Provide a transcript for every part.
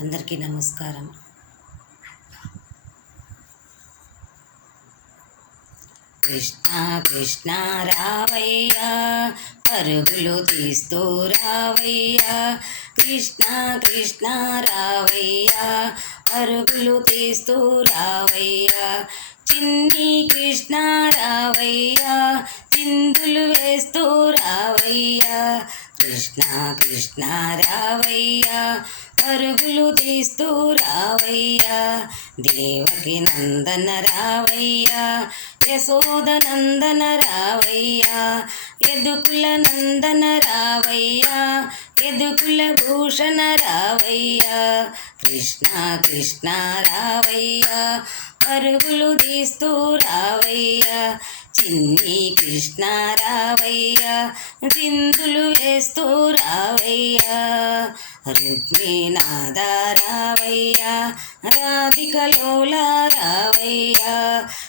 అందరికీ నమస్కారం. కృష్ణ కృష్ణ రావయ్యా, పరుగులు తీస్తూ రావయ్యా. కృష్ణ కృష్ణ రావయ్యా, పరుగులు తీస్తూ రావయ్యా. చిన్ని కృష్ణ రావయ్యా, చిందులు వేస్తూ రావయ్యా. కృష్ణ కృష్ణ రావయ్యా, పరుగులు తీస్తూ రావయ్యా. దేవకి నందన రావయ్యా, యశోద నందన రావయ్యా. యదుకుల నందన రావయ్యా, యదుకుల భూషణ రావయ్యా. కృష్ణ కృష్ణ రావయ్యా, పరుగులు తీస్తూ రావయ్యా. చిన్ని కృష్ణ రావయ్యా, చిందులు వేస్తూ రావయ్యా. రుక్మిణాద రావయ్యా, రాధికలోల రావయ్యా.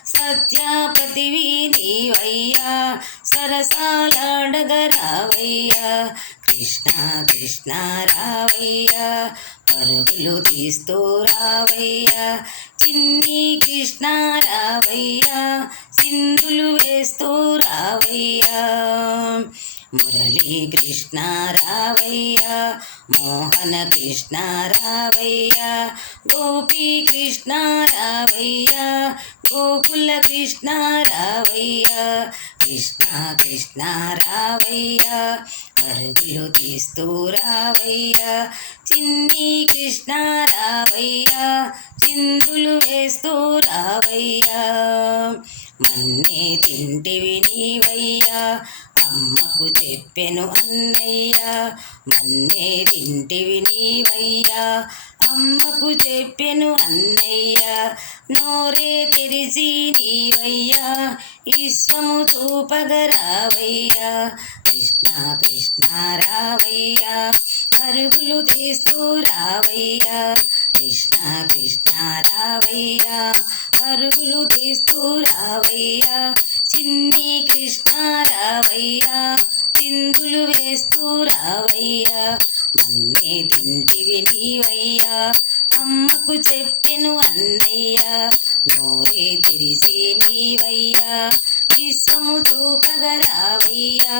సత్యాపతివి నీవయ్యా, సరసాలాడగ రావయ్యా. కృష్ణ కృష్ణ రావయ్యా, పరుగులు తీస్తూ రావయ్యా. చిన్ని కృష్ణ రావయ్యా, సింధులు వేస్తూ రావయ్యా. మురళీ కృష్ణ రావయ్యా, మోహన కృష్ణ రావయ్యా. గోపీ కృష్ణ రావయ్యా, గోకుల కృష్ణ రావయ్యా. కృష్ణ కృష్ణ రావయ్యా, పరుగులు తీస్తూ రావయ్యా. చిన్ని కృష్ణ రావయ్యా, చిందులు వేస్తూ రావయ్యా. మన్నే తింటివి నీవయ్యా, అమ్మకు చెప్పెను అన్నయ్యా. మన్నే తింటివి నీవయ్యా, అమ్మకు చెప్పెను అన్నయ్యా. నోరే తెరిచి నీవయ్యా, విశ్వము చూపగరావయ్యా. కృష్ణ కృష్ణ రావయ్యా, పరుగులు తీస్తూ రావయ్యా. కృష్ణ కృష్ణ రావయ్యా, పరుగులు తీస్తూ రావయ్యా. చిన్ని కృష్ణ రావయ్యా, చిందులు వేస్తూ రావయ్యా. మన్నే తింటివి నీవయ్యా, అమ్మకు చెప్పెను అన్నయ్యా. నోరే తెరిచి నీవయ్యా, విశ్వము చూపగరావయ్యా.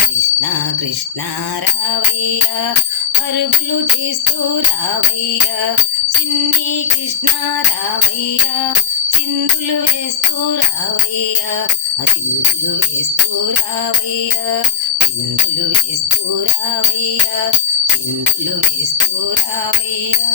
కృష్ణ కృష్ణ రావయ్యా, పరుగులు తీస్తూ రావయ్యా. చిన్ని కృష్ణ రావయ్యా, చిందులు వేస్తూ రావయ్యా. చిందులు వేస్తూ రావయ్యా, చిందులు వేస్తూ రావయ్యా. చిందులు వేస్తూ రావయ్యా.